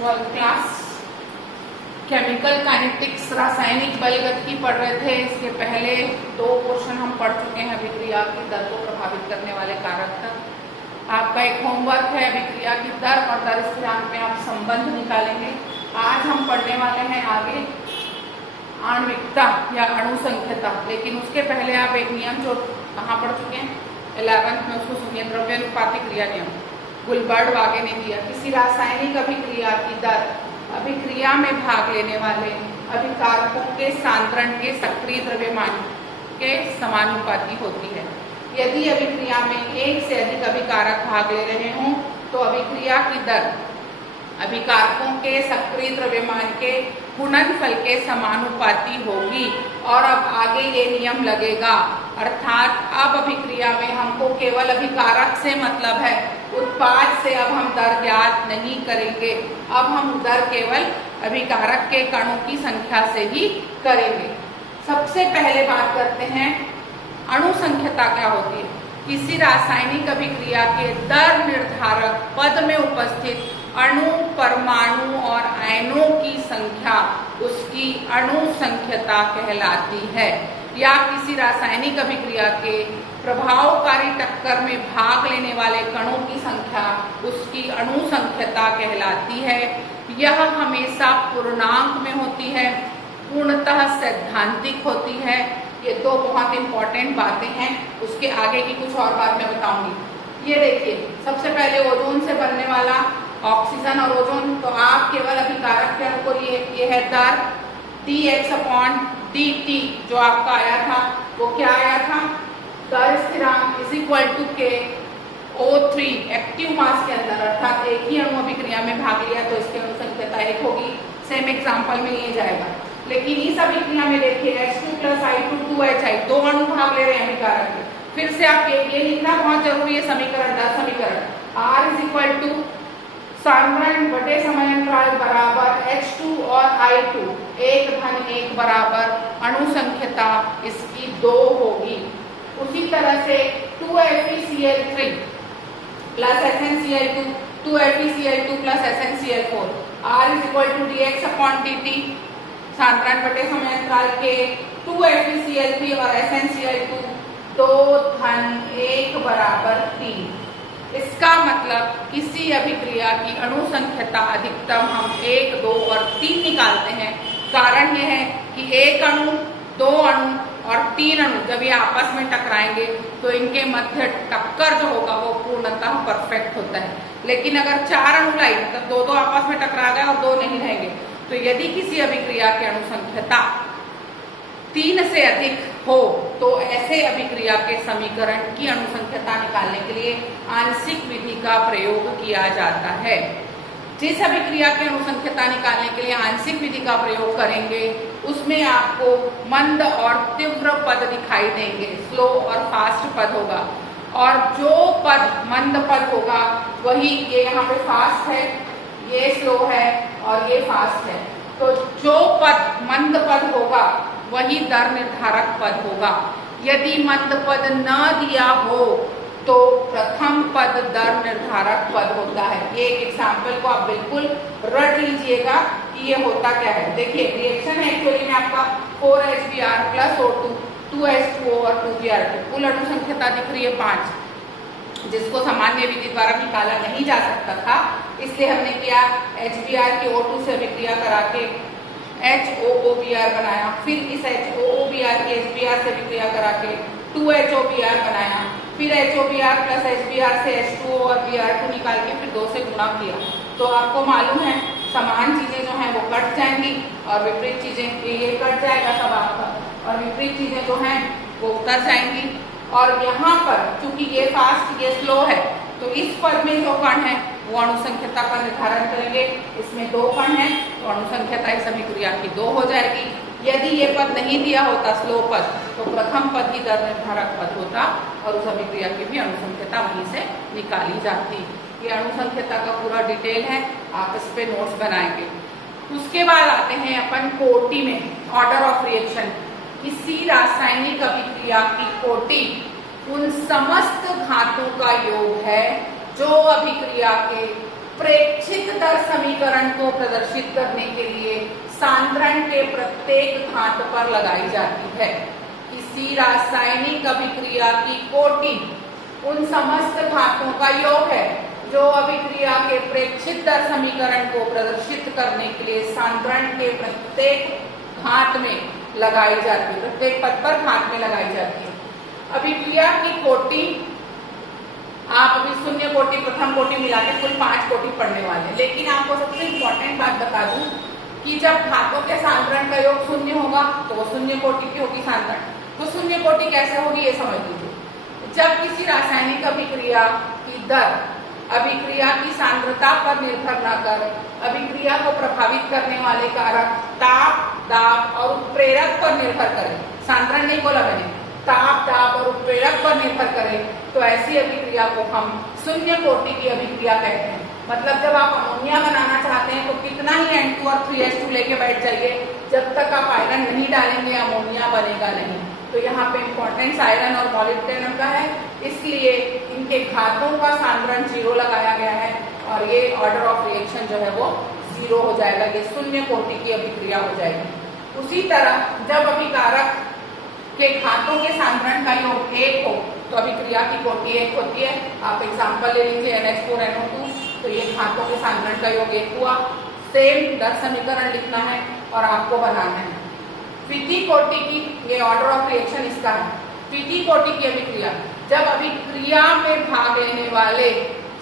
12th class chemical kinetics रासायनिक बलगतिकी पढ़ रहे थे। इसके पहले 2 क्वेश्चन हम पढ़ चुके हैं अभिक्रिया की दर को प्रभावित करने वाले कारक तक। आपका एक होमवर्क है अभिक्रिया की दर और दर स्थिरांक में आप संबंध निकालेंगे। आज हम पढ़ने वाले हैं आगे आणविकता या अणु संख्यता, लेकिन उसके पहले आप एक नियम जो कहाँ पढ़ चुके हैं 11th में, उसको सुनिए। द्रव्यानुपाती क्रिया नियम गुलबर्ड वागे ने दिया। किसी रासायनिक अभिक्रिया की दर अभिक्रिया में भाग लेने वाले अभिकारकों के सांद्रण के सक्रिय द्रव्यमान के समानुपाती होती है। यदि अभिक्रिया में एक से अधिक अभिकारक भाग ले रहे हों तो अभिक्रिया की दर अभिकारकों के सक्रिय द्रव्यमान के गुणनफल के समानुपाती होगी। और अब आगे ये नियम लगेगा, अर्थात अब अभिक्रिया में हमको केवल अभिकारक से मतलब है, उत्पाद से अब हम दर ज्ञात नहीं करेंगे। अब हम दर केवल अभिकारक के कणों की संख्या से ही करेंगे। सबसे पहले बात करते हैं अणु संख्यता क्या होती है। किसी रासायनिक अभिक्रिया के दर निर्धारक पद में उपस्थित अणु, परमाणु और आयनों की संख्या उसकी अणु संख्यता कहलाती है। या किसी रासायनिक अभिक्रिया के प्रभावकारी टक्कर में भाग लेने वाले कणों की संख्या उसकी अणु संख्यता कहलाती है। यह हमेशा पूर्णांक में होती है, पूर्णतः सैद्धांतिक होती है। ये 2 बहुत इंपॉर्टेंट बातें हैं, उसके आगे की कुछ और बात मैं बताऊंगी। ये देखिए, सबसे पहले ओजोन से बनने वाला ऑक्सीजन और ओजोन, तो आप केवल अभिकारक के को ये है दर dx/dt जो आपका आया था वो क्या आया था, दर स्थिरांक = K O3 एक्टिव मास के अंदर, अर्थात एक ही अणु अभिक्रिया में भाग लिया तो इसकी अणु संख्यता 1 होगी। सेम एग्जांपल में ये जाएगा। लेकिन इस अभिक्रिया में देखिए H2 + I2 2HI 2 अणु भाग ले रहे हैं अभिकारक के। फिर से आप ये लिखना बहुत जरूरी है, समीकरण दर समीकरण R सांद्रण बटे समय अंतराल बराबर H2 और I2 1/1 बराबर अणु संख्यता इसकी 2 होगी। उसी तरह से 2FeCl3 + SnCl2 2FeCl2 + SnCl4 R dx/dt सांद्रण बटे समय अंतराल के 2FeCl3 और SnCl2 2/1 बराबर 3। इसका मतलब किसी अभिक्रिया की अणु संख्यता अधिकतम हम 1, 2 और 3 निकालते हैं। कारण यह है कि 1 अणु, 2 अणु और 3 अणु जब ये आपस में टकराएंगे तो इनके मध्य टक्कर जो होगा वो पूर्णतः परफेक्ट होता है। लेकिन अगर 4 अणु लाई मतलब 2 आपस में टकरा गए और 2 नहीं रहेंगे, तो यदि किसी अभिक्रिया की अणु संख्यता 3 से अधिक हो तो ऐसे अभिक्रिया के समीकरण की अणु संख्यता निकालने के लिए आंशिक विधि का प्रयोग किया जाता है। जिस अभिक्रिया की अणु संख्यता निकालने के लिए आंशिक विधि का प्रयोग करेंगे उसमें आपको मंद और तीव्र पद दिखाई देंगे, स्लो और फास्ट पद होगा। और जो पद मंद पद होगा वही, ये यहाँ पे फास्ट है, ये स्लो है और ये फास्ट है, तो जो पद मंद पद होगा वही दर निर्धारक पद होगा। यदि मंद पद न दिया हो तो प्रथम पद दर निर्धारक पद होता है। ये एक एग्जाम्पल को आप बिल्कुल रट लीजिएगा कि ये होता क्या है। देखिए रिएक्शन है एक्चुअली में आपका 4HBr + O2 2H2O और 2Br2, कुल अणु संख्यता दिख रही है 5, जिसको सामान्य विधि द्वारा निकाला नहीं जा सकता था। इसलिए हमने किया HBr की O2 से अभिक्रिया करा के HOOBr बनाया, फिर इस HOOBr की HBr से अभिक्रिया करा के 2HOBr बनाया, फिर HOBr + HBr से H2O और Br2 निकाल के फिर 2 से गुणा किया। तो आपको मालूम है समान चीजें जो हैं वो कट जाएंगी और विपरीत चीजें, ये कट जाएगा सब आपका, और विपरीत चीजें जो हैं वो उतर जाएंगी। और यहाँ पर चूंकि ये फास्ट ये स्लो है तो इस पद में जो कण है वो अणु संख्यता का निर्धारण करेंगे। इसमें 2 कण हैं तो अणु संख्यता इस अभिक्रिया की 2 हो जाएगी। यदि ये पद नहीं दिया होता स्लो पद, तो प्रथम पद ही दर निर्धारक पद होता और उस अभिक्रिया की भी अणु संख्यता वहीं से निकाली जाती। ये अणु संख्यता का पूरा डिटेल है, आप इस पे नोट्स बनाएंगे। उसके बाद आते हैं अपन कोटि में, ऑर्डर ऑफ रिएक्शन। किसी रासायनिक अभिक्रिया की कोटि उन समस्त घातों का योग है जो अभिक्रिया के प्रेक्षित दर समीकरण को प्रदर्शित करने के लिए सांद्रण के प्रत्येक घात पर लगाई जाती है। किसी रासायनिक अभिक्रिया की कोटि उन समस्त घातों का योग है जो अभिक्रिया के प्रेक्षित दर समीकरण को प्रदर्शित करने के लिए सांद्रण के प्रत्येक घात में लगाई जाती है, प्रत्येक पद पर घात में लगाई जाती है। अभिक्रिया की कोटि आप अभी शून्य कोटि प्रथम कोटि मिला के कुल 5 कोटि पढ़ने वाले हैं, लेकिन आपको सबसे इंपॉर्टेंट बात बता दूं कि जब घातों के सांद्रण का योग शून्य होगा तो वो शून्य कोटि की होगी सांद्रण। तो शून्य कोटि कैसे होगी ये समझ लीजिए। जब किसी रासायनिक अभिक्रिया की दर अभिक्रिया की सांद्रता पर निर्भर न कर अभिक्रिया को प्रभावित करने वाले कारक ताप, दाब और उत्प्रेरक पर निर्भर करे, सांद्रण नहीं बोला मैंने, ताप, दाब और उत्प्रेरक पर निर्भर करे, तो ऐसी अभिक्रिया को हम शून्य कोटि की अभिक्रिया कहते हैं। मतलब जब आप अमोनिया बनाना चाहते हैं तो कितना ही N2 और 3H2 लेके बैठ जाइए, जब तक आप आयरन नहीं डालेंगे अमोनिया बनेगा नहीं। तो यहाँ पे इंपॉर्टेंस आयरन और मॉलिब्डेनम का है, इसलिए इनके घातों का सांद्रण 0 लगाया गया है और ये ऑर्डर ऑफ रिएक्शन जो है वो 0 हो जाएगा, ये शून्य कोटि की अभिक्रिया हो जाएगी। उसी तरह जब अभिकारक के घातों के सांद्रण का योग 1 हो तो अभिक्रिया की कोटि 1 होती है। आप एग्जाम्पल ले लीजिए NH4NO2, तो ये घातों के सांद्रण का योग 1 हुआ। सेम दर समीकरण लिखना है और आपको बनाना है। द्वितीय कोटि की, ये ऑर्डर ऑफ रिएक्शन इसका है। द्वितीय कोटि की अभिक्रिया, जब अभिक्रिया में भाग लेने वाले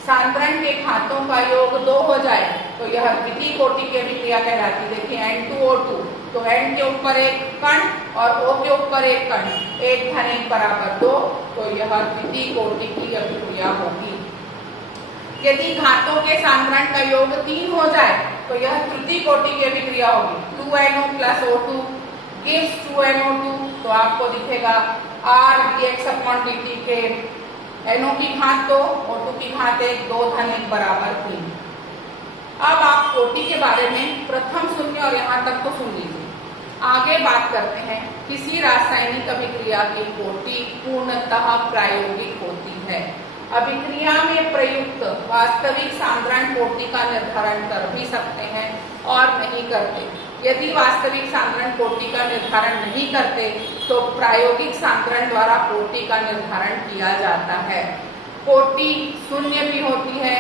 सांद्रण के घातों का योग 2 हो जाए तो यह द्वितीय कोटि की अभिक्रिया कहलाती है। देखिए N2O2, तो N के ऊपर एक कण और O के ऊपर एक कण, 1 धन 1 बराबर 2, तो यह द्वितीय कोटि की अभिक्रिया होगी। यदि घातों के सांद्रण का योग 3 हो जाए तो यह तृतीय कोटि की अभिक्रिया होगी। 2NO plus O2 gives 2NO2, तो आपको दिखेगा R dx/dt के NO की घात 2, O2 की घात 1, 2 धन 1 बराबर 3। अब आप कोटि के बारे में प्रथम शून्य और यहाँ तक तो सुन लीजिए। आगे बात करते हैं, किसी रासायनिक अभिक्रिया की कोटि पूर्णतः प्रायोगिक होती है। अभिक्रिया में प्रयुक्त वास्तविक सांद्रण कोटि का निर्धारण कर भी सकते हैं और नहीं करते। यदि वास्तविक सांद्रण कोटि का निर्धारण नहीं करते तो प्रायोगिक सांद्रण द्वारा कोटि का निर्धारण किया जाता है। कोटि शून्य भी होती है,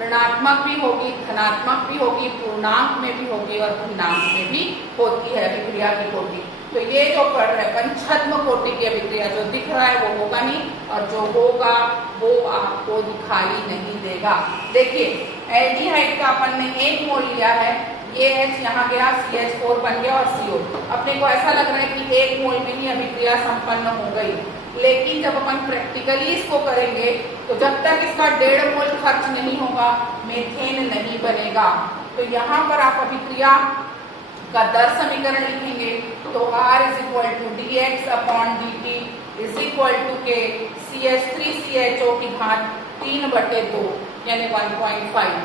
ऋणात्मक भी होगी, धनात्मक भी होगी, पूर्णांक में भी होगी और भिन्नांक में भी होती है अभिक्रिया की कोटि। तो ये जो पढ़ रहे पंचछद्म कोटि की अभिक्रिया, जो दिख रहा है वो होगा नहीं और जो होगा वो आपको दिखाई नहीं देगा। देखिए एल्डिहाइड का अपन ने 1 मोल लिया है, ये H यहाँ गया, CH4 बन गया और CO। अपने को ऐसा लग रहा है कि 1 मोल में ही अभिक्रिया संपन्न हो गई, लेकिन जब अपन प्रैक्टिकली इसको करेंगे तो जब तक इसका 1.5 मोल खर्च नहीं होगा मेथेन नहीं बनेगा। तो यहाँ पर आप अभिक्रिया का दर समीकरण लिखेंगे तो R = dx/dt = CH3CHO की घात 3/2 यानी 1.5।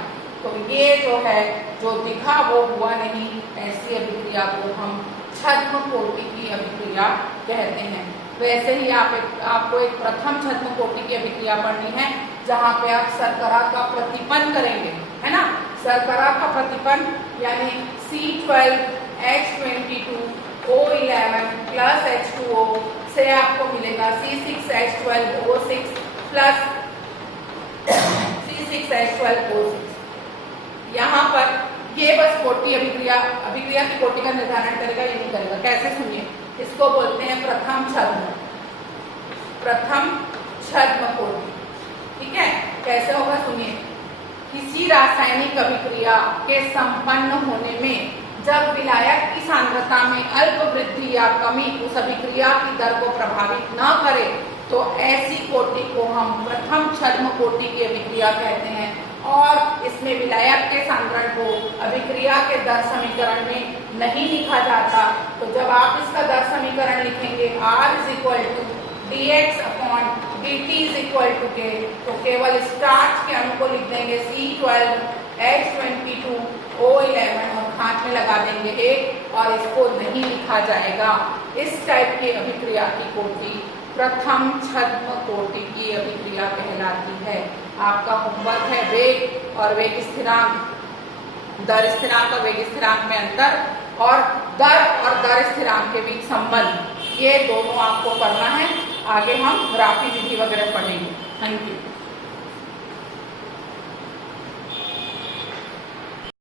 तो ये जो है जो दिखा वो हुआ नहीं, ऐसी अभिक्रिया को हम छद्म कोटि की अभिक्रिया कहते हैं। वैसे ही आपको एक प्रथम छद्म कोटि की अभिक्रिया पढ़नी है जहाँ पे आप शर्करा का प्रतिपन्न करेंगे, है ना। शर्करा का प्रतिपन्न यानी C12H22O11 plus H2O से आपको मिलेगा C6H12O6 plus C6H12O6। यहाँ पर ये बस कोटि अभिक्रिया की कोटि का निर्धारण करेगा, ये नहीं करेगा। कैसे सुनिए, इसको बोलते हैं प्रथम छद्म कोटि। ठीक है, कैसे होगा सुनिए। किसी रासायनिक अभिक्रिया के संपन्न होने में जब विलायक की सांद्रता में अल्प वृद्धि या कमी उस अभिक्रिया की दर को प्रभावित न करे तो ऐसी कोटि को हम प्रथम छद्म कोटि की अभिक्रिया कहते हैं। और इसमें विलायक के सांद्रण को अभिक्रिया के दर समीकरण में नहीं लिखा जाता। तो जब आप इसका दर समीकरण लिखेंगे R = dx/dt = K, तो केवल स्टार्च के अणु को लिख देंगे C12H22O11 और घात में लगा देंगे 1 और इसको नहीं लिखा जाएगा। इस टाइप की अभिक्रिया की कोटि प्रथम छद्म कोटि की अभिक्रिया कहलाती है। आपका होमवर्क है वेग और वेग स्थिरांक, दर स्थिरांक और वेग स्थिरांक में अंतर और दर स्थिरांक के बीच संबंध, ये दोनों आपको करना है। आगे हम ग्राफी विधि वगैरह पढ़ेंगे। Thank you.